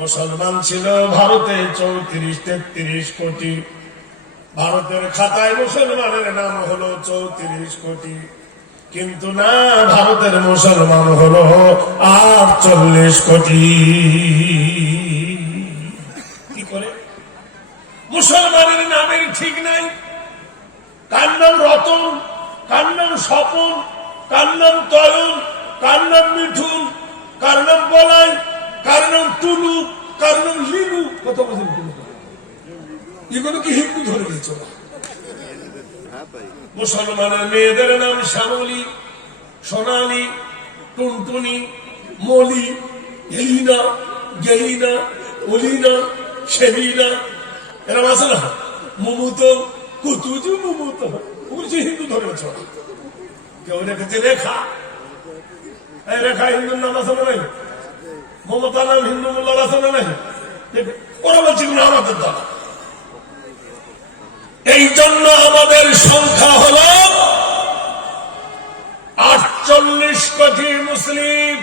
মুসলমান ছিল ভারতে চৌত্রিশ, তেত্রিশ কোটি। ভারতের খাতায় মুসলমানের নাম হলো চৌত্রিশ কোটি। কিন্তু না, ভারতের মুসলমান হলো আটচল্লিশ কোটি। কি করে? মুসলমানের নামের ঠিক নাই। কার নাম রতন? কার নাম স্বপন? কার নাম তয়ন কার নাম মিঠুন? কার নাম বলাই? কার নাম টুলু লিলু। কত বছর এগুলো কি হিন্দু ধরে দিয়েছ মুসলমানের মেয়েদের নাম শ্যামলী, সোনালী, টুনটুনি, মলি এলিনা গেলিনা অলিনা শেলিনা এরা আছে না? মমুত, কুতুজু মমুত। যে হিন্দু ধরেছ কেউ রেখেছে রেখা। রেখা হিন্দুর নাম আছে না মমতা নাম হিন্দু মোল্লার আছে না আমাদের দ্বারা এই জন্য আমাদের সংখ্যা হল আটচল্লিশ কোটি মুসলিম।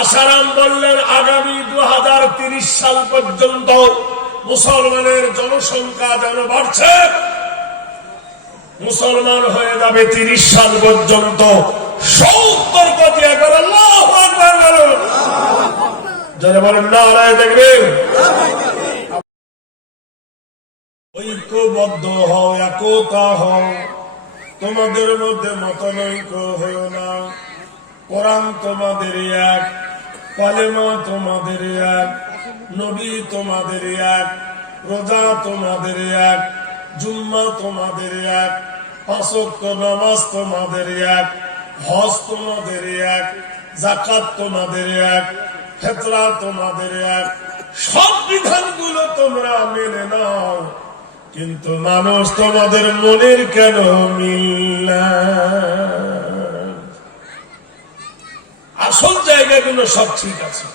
আসারাম বললেন, আগামী দু সাল পর্যন্ত মুসলমানের জনসংখ্যা যেন বাড়ছে, মুসলমান হয়ে যাবে তিরিশ সাল পর্যন্ত। ঐক্যবদ্ধ হও একতা হও তোমাদের মধ্যে মতনৈক্য হও না। কোরআন তোমাদের এক, কলেমা তোমাদের এক, নবী তোমাদের এক, রোজা তোমাদের এক, জুম্মা তোমাদের এক পাঁচক্য নামাজ তোমাদের এক হজ তোমাদের এক জাকাত তোমাদের এক, ফেতরা তোমাদের এক। সব বিধানগুলো তোমরা মেনে নাও, কিন্তু মানুষ তোমাদের মনের কেন মিল? আসল জায়গাগুলো সব ঠিক আছে।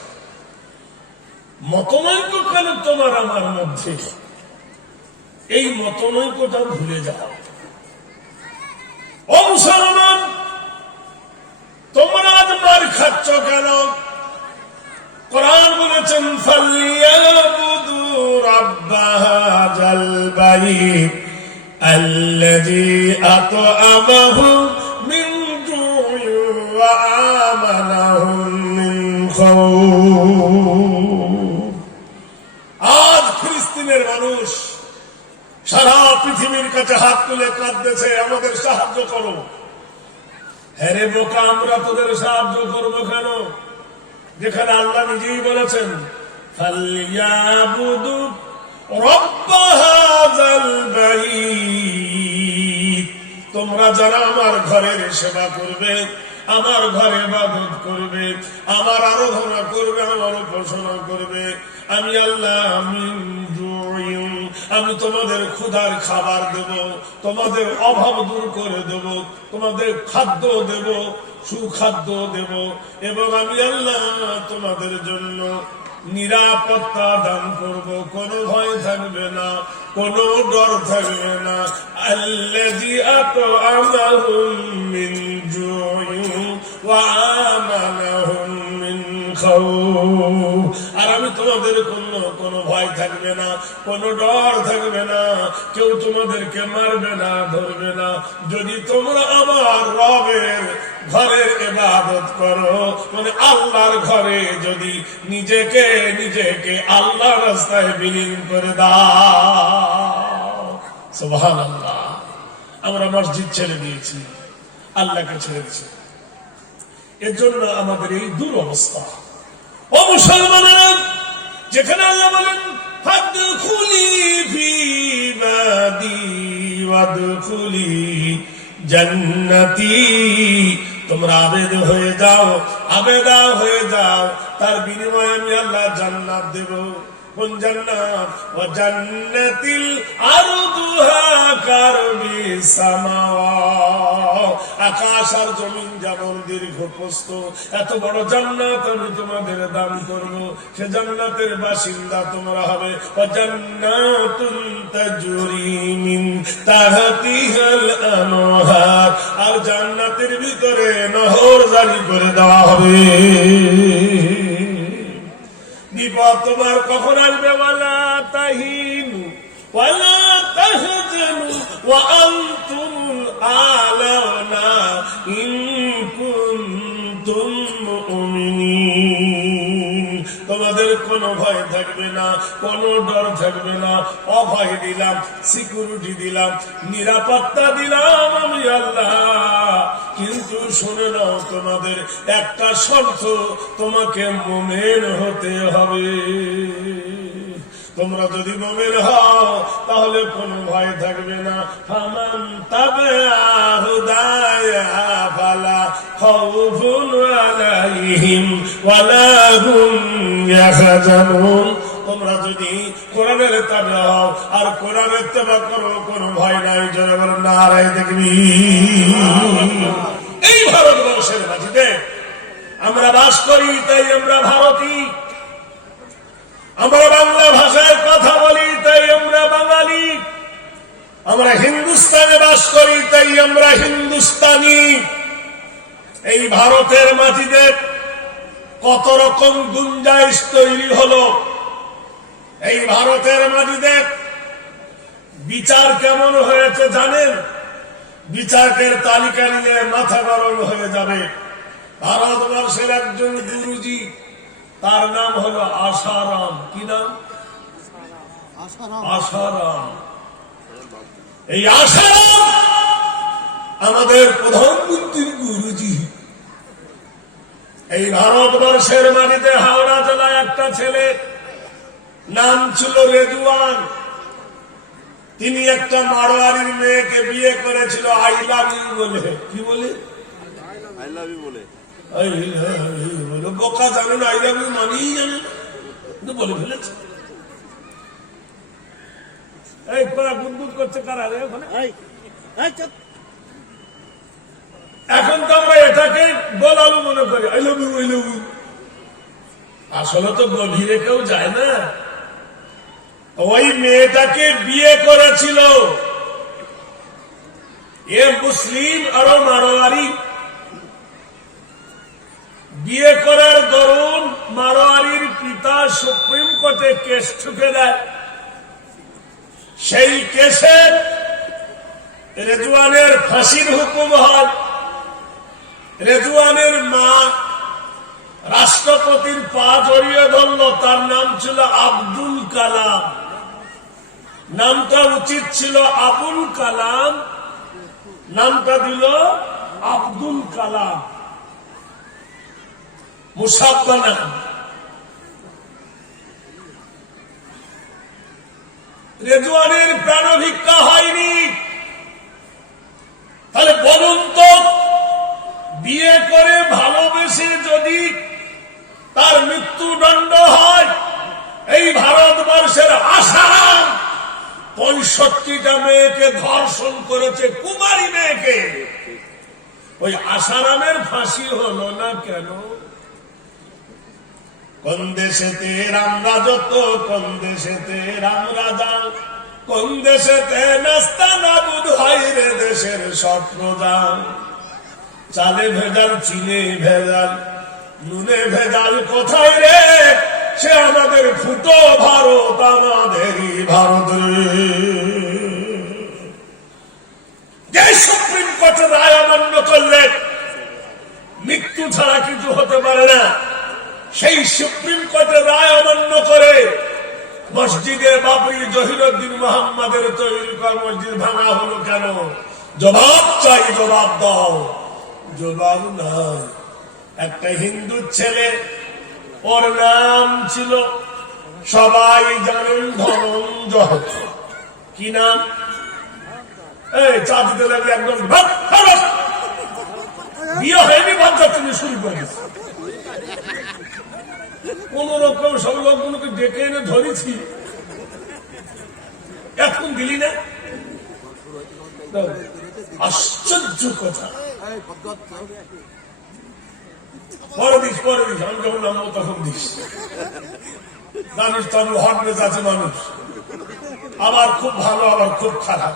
মতনৈক্য কেন তোমার আমার মধ্যে? এই মতনৈক্যটা ভুলে যাও। ও তোমরা আজ মার খাচ্ছ কেন? কোরআন বলেছেন আজ ফিলিস্তিনের মানুষ সারা পৃথিবীর কাছে হাত তুলে কাঁদতেছে, আমাদের সাহায্য করো। হ্যারে বোকা, আমরা তোদের সাহায্য করব কেন যেখানে আল্লাহ নিজেই বলেছেন তোমরা যারা আমার ঘরের সেবা করবে, আমার ঘরে ইবাদত করবে, আমার আরাধনা করবে, আমার উপাসনা করবে, আমি আল্লাহ আমি জুইন। আমি তোমাদের ক্ষুধার খাবার দেব, তোমাদের অভাব দূর করে দেব, তোমাদের খাদ্য দেব, সুখাদ্য দেব, এবং আমি আল্লাহ তোমাদের জন্য নিরাপত্তা দান করব। কোনো ভয় থাকবে না, কোনো ডর থাকবে না। আল্লাজি আত আমাহুম মিন ওয়া তোমাদের কোনো ভয় থাকবে না, কোনো ডর থাকবে না, কেউ তোমাদেরকে মারবে না, ধরবে না। যদি তোমরা আমার রবের ঘরের ইবাদত করো মানে আল্লাহর ঘরে যদি নিজেকে নিজেকে আল্লাহ রাস্তায় বিলীন করে দাও। সুবহানাল্লাহ। আমরা মসজিদ ছেড়ে দিয়েছি, আল্লাহকে ছেড়ে দিয়েছি। এর জন্য আমাদের এই দুরবস্থা। ও মুসলমানেরা যেখানে আল্লাহ বলেন, ফাদখুলি ফি ইবাদি ওয়াদখুলি জান্নাতি। তোমরা আবেদ হয়ে যাও আবেদা হয়ে যাও। তার বিনিময়ে আমি আল্লাহ জান্নাত দেব। আকাশ আর জমিন যেমন দীর্ঘ প্রস্ত এত বড় জান্নাত আমি তোমাদের দান করব। সে জান্নাতের বাসিন্দা তোমরা হবে। ও জান্নাতুন তাজরি মিন তাহতিহাল আনহার। আর জান্নাতের ভিতরে নহর জারি করে দেওয়া হবে। তোমার কখন আসবে? তোমাদের কোনো ভয় থাকবে না, কোনো ডর থাকবে না। অভয় দিলাম, সিকিউরিটি দিলাম, নিরাপত্তা দিলাম আমি আল্লাহ। কিন্তু শুনে নাও, তোমাদের একটা শর্ত তোমাকে মোমেন হতে হবে। তোমরা যদি মোমেন হও, তাহলে কোনো ভয় থাকবে না। ফামান তবে হুদায়া ফালা খাউফুন আলাইহিম ওয়ালা হুম তোমরা যদি কোরআনের তাবে হও, আর কোরআনের তাবে করো, কোনো ভয় নাই জনে বলেন, নারায় দেখবি এই ভারতবর্ষের মাটিতে আমরা বাস করি, তাই আমরা ভারতী। আমরা বাংলা ভাষায় কথা বলি, তাই আমরা বাঙালি। আমরা হিন্দুস্তানে বাস করি, তাই আমরা হিন্দুস্তানি। এই ভারতের মাটিতে কত রকম গুঞ্জাইশ তৈরি হলো এই ভারতের মাটিতে বিচার কেমন হয়েছে জানেন? বিচারকের তালিকা নিয়ে মাথা গরম হয়ে যাবে। ভারতবর্ষের একজন গুরুজি, তার নাম হলো আশারাম। কি নাম? আশারাম। এই আশারাম আমাদের প্রধানমন্ত্রীর গুরুজি। এই ভারতবর্ষের মাটিতে হাওড়া জেলায় একটা ছেলে নাম ছিল রেদুয়ান। তিনি একটা মারোয়ারির মেয়েকে বিয়ে করেছিল আই লাভ ইউ বলে। কি বলে? আই লাভ ইউ বলে। আই লাভ ইউ বলে। বোকা জানে না আই লাভ ইউ মানেই জানে না। বলে ফেলেছে। এই করা গুনগুন করছে কারা রে ওখানে? এই এই চুপ। এখন তো আমরা এটাকে গোলালু মনে করি। I love you I love you আসলে তো গভীরে কেউ যায় না। ওই মেয়েটাকে বিয়ে করেছিল। এ মুসলিম আরও মারোয়ারি। বিয়ে করার দরুন মারোয়ারির পিতা সুপ্রিম কোর্টে কেস ঠুকে দেয়। সেই কেসে রেজওয়ানের ফাঁসির হুকুম হয়। রেজওয়ানের মা রাষ্ট্রপতির পা জড়িয়ে ধরল, তার নাম ছিল আব্দুল কালাম। নামটা উচিত ছিল আবুল কালাম, নামটা দিল আব্দুল কালাম। মুসাব্বা নাম। রেজওয়ানের প্রাণভিক্ষা হয়নি। তাহলে বলুন তো, বিয়ে করে ভালোবেসে যদি তার মৃত্যুদণ্ড হয় এই ভারতবর্ষের আশা পঁয়ষট্টিটা মেয়েকে ধর্ষণ করেছে কুমারী মেয়েকে। ওই আসারামের ফাঁসি হলো না কেন? কোন দেশেতে রাম রাজত্ব, কোন দেশেতে রাম রাজা, কোন দেশেতে নাস্তা নাবুদ হয় রে দেশের সব প্রজা। চালে ভেজাল, চিনে ভেজাল, নুনে ভেজাল কোথায় রে? সে আমাদের ফুটো ভারত, আমাদেরই ভারত যে সুপ্রিম কোর্টের রায় অমান্য করলে মৃত্যু ছাড়া কিছু হতে পারে না। সেই সুপ্রিম কোর্টের রায় অমান্য করে মসজিদে বাবরি জহিরুদ্দিন মোহাম্মদের তৈরি করা মসজিদ ভাঙা হলো কেন? জবাব চাই, জবাব দাও। জবাব নাই। একটা হিন্দু ছেলে, ওর নাম ছিল সবাই জানেন ধনঞ্জয়। কি নাম? এই, চা দিতে লাগলে একদম বিয়ে হয়নি বাচ্চা তুমি শুরু করে কোন রকম সব লোকগুলোকে ডেকে এনে ধরেছি। এখন দিলি না? আশ্চর্য কথা। পরে দিস পরে দিস, আমি যখন নামবো তখন দিস। মানুষ তো আমি হটনেস আছে মানুষ। আবার খুব ভালো, আবার খুব খারাপ।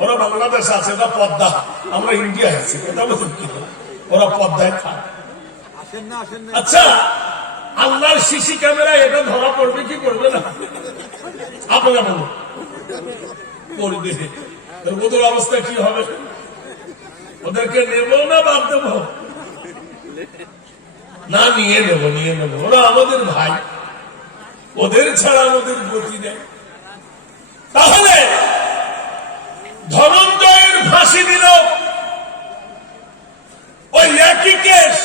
ওরা। বাংলাদেশ আছে ওরা পদ্মা। আমরা ইন্ডিয়া আছি কথা বলছেন কি ওরা পদ্মায় না আচ্ছা আল্লাহর সিসি ক্যামেরা এটা ধরা পড়বে কি পড়বে না? আপনারা বলুন। পড়বে ওদের অবস্থা কি হবে? ওদেরকে নেব না বাদ দেব? না নিয়ে নেব নিয়ে নেব। ওরা আমাদের ভাই। ওদের ছাড়া আমাদের গতি নেই। তাহলে ধনঞ্জয়ের ফাঁসি দিল। ওই একই কেস।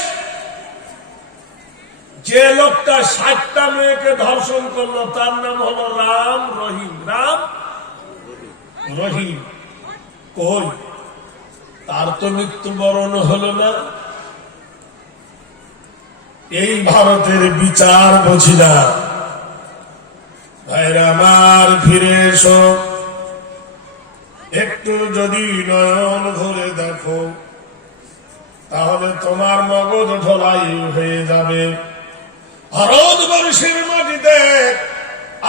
যে লোকটা ষাটটা মেয়েকে ধর্ষণ করল, তার নাম হলো রাম রহিম। রাম রহিম। কই? তার তো মৃত্যুবরণ হলো না। এই ভারতের বিচার বুঝি না। ভাইরা, আমার ফিরে এসো। একটু যদি নয়ন ভরে দেখো, তাহলে তোমার মগজ ঢোলাই হয়ে যাবে। ভারতবর্ষের মাটিতে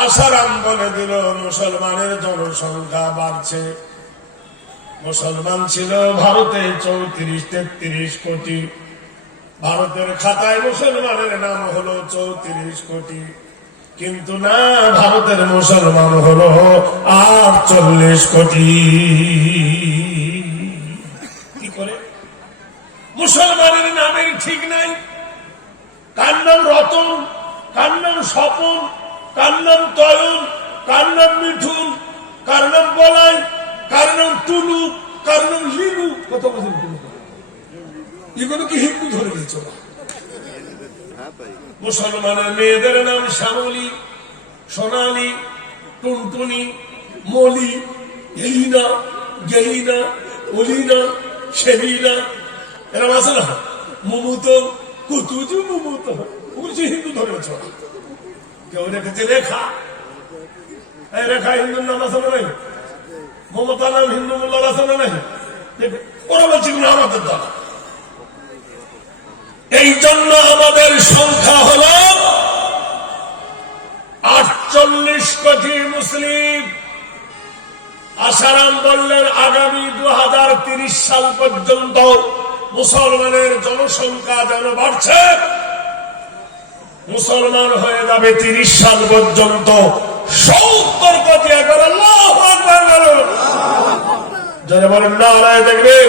আসারাম বলে দিল, মুসলমানের জনসংখ্যা বাড়ছে। মুসলমান ছিল ভারতে চৌত্রিশ, তেত্রিশ কোটি। ভারতের খাতায় মুসলমানের নাম হলো চৌত্রিশ কোটি। কিন্তু না, ভারতের মুসলমান হলো আটচল্লিশ কোটি। কি করে? মুসলমানের নামের ঠিক নাই। কার নাম রতন? কার নাম স্বপন? কার নাম তয়ন? কার নাম মিঠুন? কার নাম বলাই? কার নাম টুলু কার নাম লিলু কত বছর এগুলো কি হিন্দু ধরে তাই মুসলমানের মেয়েদের নাম শ্যামলী, সোনালী, টুনটুনি, মলি এলিনা গেলিনা অলিনা শেলিনা এরম আছে না মমুত, কুতুজু মমুত। যে হিন্দু ধরেছ কেউ রেখেছে রেখা। এই রেখা হিন্দুর নাম আছে না নাই? মমতা নাম হিন্দু মোল্লার আছে না নাই? ওরা বলছে না আমাদের দ্বারা এই জন্য আমাদের সংখ্যা হল আটচল্লিশ কোটি মুসলিম। আসারাম বললেন, আগামী দু সাল পর্যন্ত মুসলমানের জনসংখ্যা যেন বাড়ছে, মুসলমান হয়ে যাবে তিরিশ সাল পর্যন্ত। সত্তর কোটি একবার বলুন। বলেন, না দেখবেন।